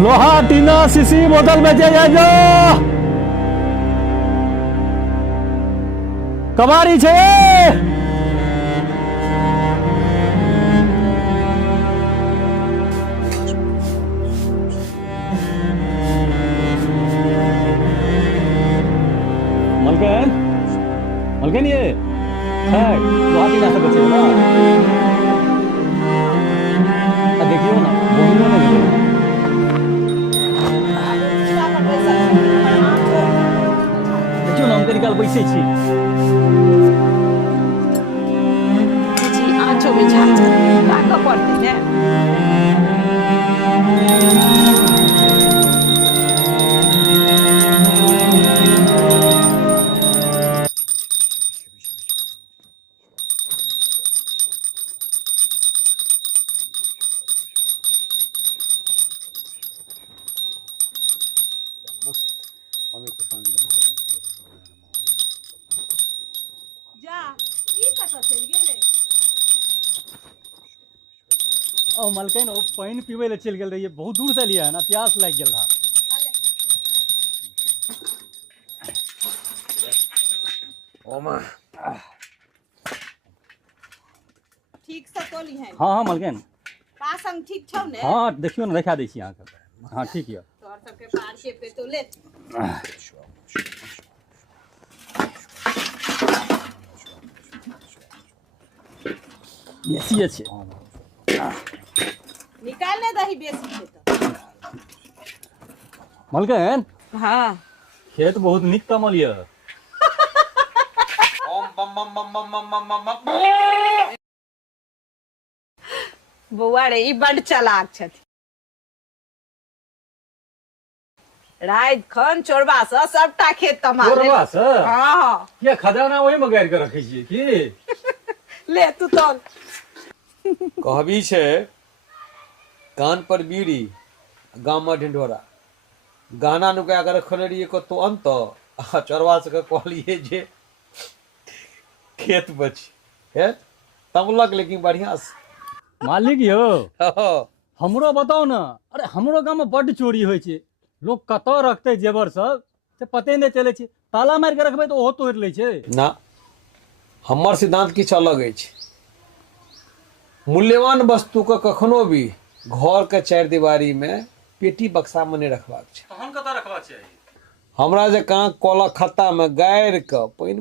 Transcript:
लोहा टीना सीसी बोतल बेचे जाए जो कबाड़ी छे। मलकन मलकन ये है लोहा टीना से बचे ना। देखियो ना बोलियो ना देखियो ना हम निकाल बैसे छी जी आँचों में झाँच भाग पड़ते हैं। जा ई कत चल गेले। ओ मलकन ओ पानी पीवे ले चल गेल रही, बहुत दूर से लिया है ना, प्यास लग गेल रहा। ओमा ठीक से तोली है। हाँ हाँ मलकन पासंग ठीक छौ ने। हाँ देखियो ना दिखा दै छी अहाँ के। हाँ ठीक है तोर सबके पारसे पे तो ले। ऐसी अच्छे निकालने दही बेसी छे तो। मलकन हाँ खेत बहुत निक कमल ये। ओम बम बम बम बम बम बम बम बम। बौआ रे ई बड़ चालाक छथि। रात खन चोरबा से सबटा खेत तमा चोरबा से? हाँ ये खजाना वही में गाड़ के रखे छिए की? ले तू तो कहबी छे कान पर बीड़ी गाम में ढिंढोरा गाना नुका कर रखने रहिए को तो अंत चरवा से कहलिए जे खेत बची है तमलक लेकिन बढ़िया से। मालिक यो हाँ। हमरो बताओ ना। अरे हमरो गांव में बड़ चोरी होय छे, लोग कतौ रखते जेवर सब से पते नहीं चले छे। ताला मार के रखबे तो ओहो तोड़ ले छे ना हमर सिद्धांत किछ अलग अछि। मूल्यवान वस्तु के कखनो भी घर के चार दीवारी में पेटी बक्सा में नहीं रखबाक छै। तहन कतौ रखबा चाहिए। हमरा जे कहाँ कल खत्ता में गाड़ के पानी